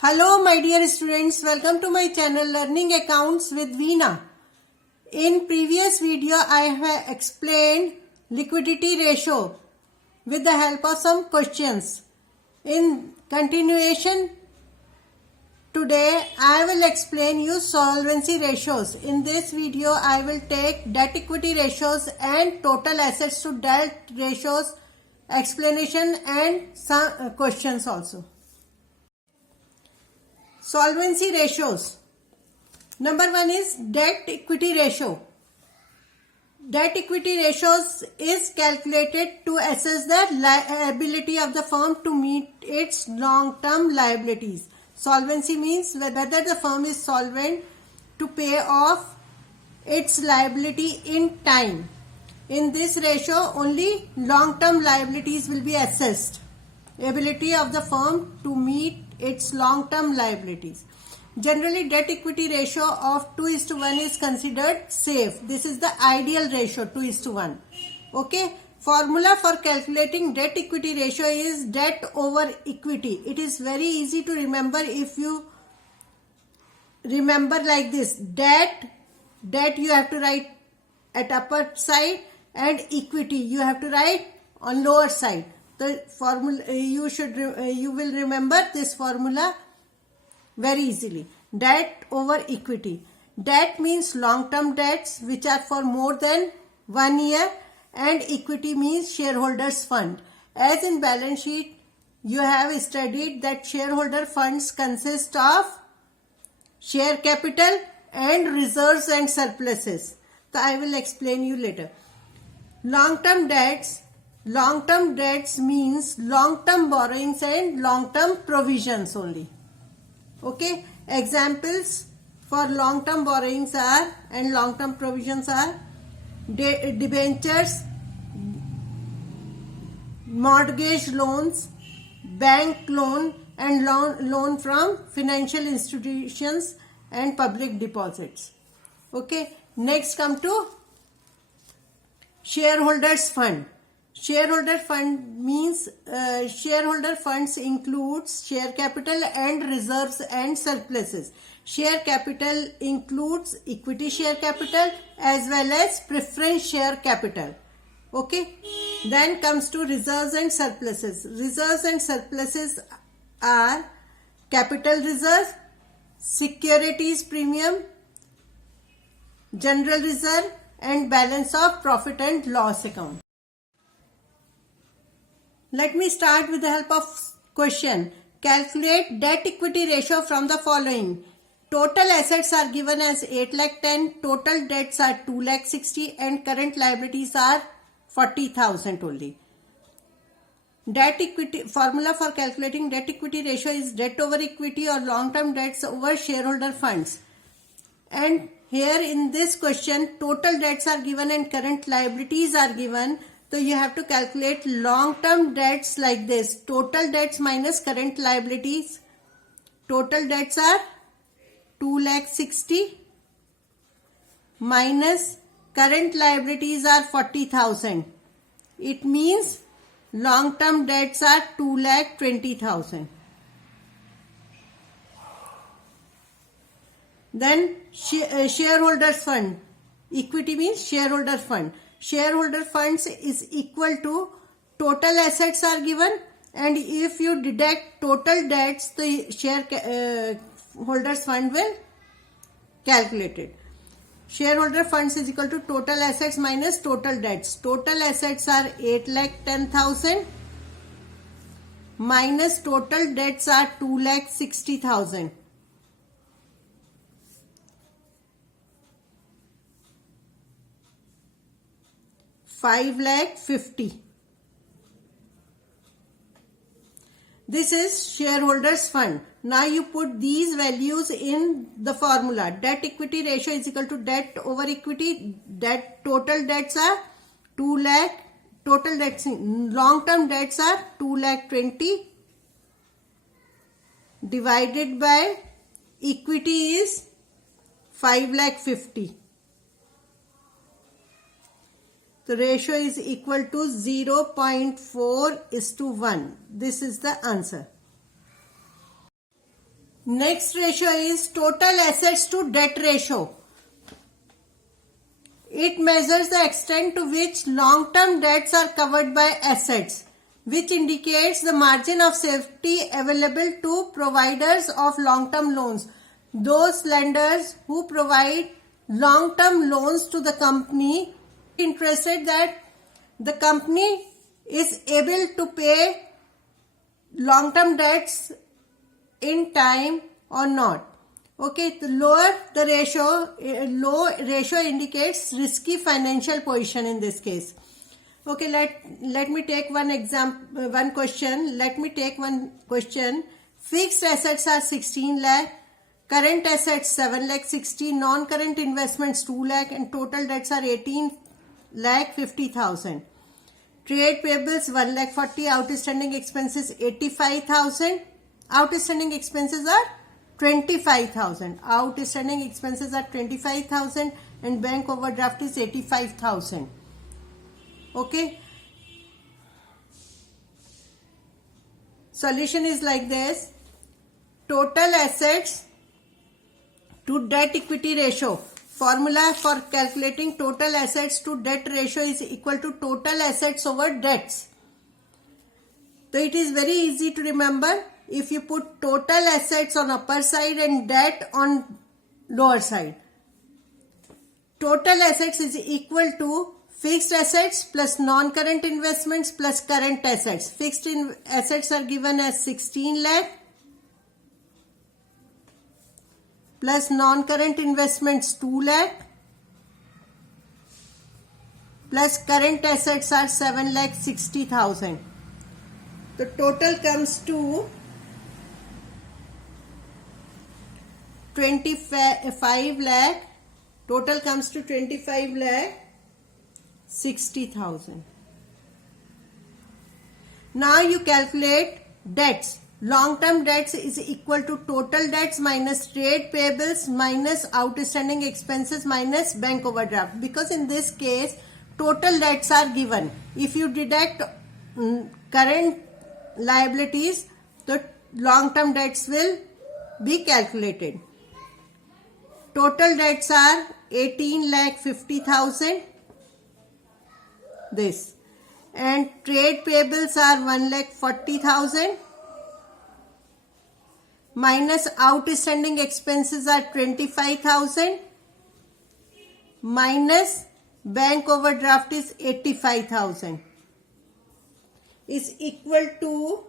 Hello my dear students, welcome to my channel Learning Accounts with Veena. In previous video I have explained liquidity ratio with the help of some questions. In continuation today I will explain you solvency ratios. In this video I will take debt equity ratios and total assets to debt ratios explanation and some questions also. Solvency ratios. Number one is debt equity ratio. Debt equity ratios is calculated to assess the ability of the firm to meet its long-term liabilities. Solvency means whether the firm is solvent to pay off its liability in time. In this ratio, only long-term liabilities will be assessed. Ability of the firm to meet its long-term liabilities. Generally, debt equity ratio of 2:1 is considered safe. This is the ideal ratio, 2:1. Okay. Formula for calculating debt equity ratio is debt over equity. It is very easy to remember if you remember like this. Debt you have to write at upper side and equity you have to write on lower side. The formula you will remember this formula very easily. Debt over equity. Debt means long-term debts which are for more than 1 year, and equity means shareholders fund. As in balance sheet you have studied that shareholder funds consist of share capital and reserves and surpluses. So I will explain you later. Long-term debts. Long-term debts means long-term borrowings and long-term provisions only. Okay. Examples for long-term borrowings are and long-term provisions are debentures, mortgage loans, bank loan and loan from financial institutions and public deposits. Okay. Next come to shareholders fund. Shareholder fund means shareholder funds includes share capital and reserves and surpluses. Share capital includes equity share capital as well as preference share capital. Okay. Then comes to reserves and surpluses. Reserves and surpluses are capital reserve, securities premium, general reserve and balance of profit and loss account. Let me start with the help of question. Calculate debt equity ratio from the following. Total assets are given as 8,10,000, total debts are 2,60,000 and current liabilities are 40,000 only. Debt equity formula for calculating debt equity ratio is debt over equity or long-term debts over shareholder funds. And here in this question total debts are given and current liabilities are given. So you have to calculate long-term debts like this. Total debts minus current liabilities. Total debts are 2,60,000 minus current liabilities are 40,000. It means long-term debts are 2,20,000. Then shareholders fund. Equity means shareholder fund. Shareholder funds is equal to total assets are given, and if you deduct total debts the shareholders fund will calculate it. Shareholder funds is equal to total assets minus total debts. Total assets are 8,10,000 minus total debts are 2,60,000. 5,50,000. This is shareholders fund. Now you put these values in the formula. Debt equity ratio is equal to debt over equity. Debt total debts are 2 lakh. Total debts long-term debts are 2,20,000 divided by equity is 5,50,000. The ratio is equal to 0.4:1. This is the answer. Next ratio is total assets to debt ratio. It measures the extent to which long-term debts are covered by assets, which indicates the margin of safety available to providers of long-term loans. Those lenders who provide long-term loans to the company interested that the company is able to pay long-term debts in time or not. Okay, the lower the ratio, low ratio indicates risky financial position in this case. Okay, let me take one example, one question. Let me take one question. Fixed assets are 16 lakh, current assets 7 lakh 60, non-current investments 2 lakh, and total debts are 18 lakh 50,000. Trade payables 1 lakh 40, outstanding expenses 85,000. Outstanding expenses are 25,000. Outstanding expenses are 25,000 and bank overdraft is 85,000. Okay. Solution is like this. Total assets to debt equity ratio. Formula for calculating total assets to debt ratio is equal to total assets over debts. So it is very easy to remember. If you put total assets on upper side and debt on lower side. Total assets is equal to fixed assets plus non-current investments plus current assets. Fixed assets are given as 16 lakh plus non-current investments 2 lakh plus current assets are 7 lakh 60,000. The total comes to 25 lakh. Total comes to 25 lakh 60,000. Now you calculate debts. Long-term debts is equal to total debts minus trade payables minus outstanding expenses minus bank overdraft. Because in this case, total debts are given. If you deduct current liabilities, the long-term debts will be calculated. Total debts are 18 lakh 50,000. This. And trade payables are 1 lakh 40,000. Minus outstanding expenses are 25,000. Minus bank overdraft is 85,000. Is equal to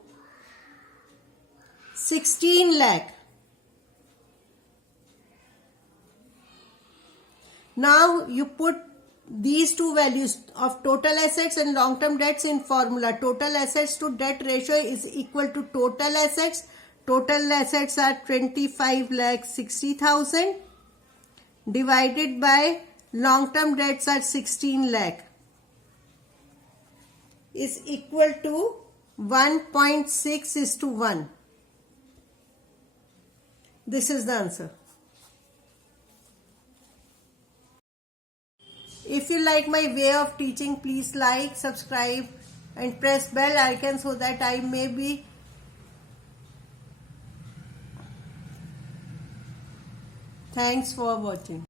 16 lakh. Now you put these two values of total assets and long-term debts in formula. Total assets to debt ratio is equal to total assets. Total assets are 25 lakh 60,000 divided by long-term debts are 16 lakh is equal to 1.6:1. This is the answer. If you like my way of teaching, please like, subscribe and press bell icon so that I may be. Thanks for watching.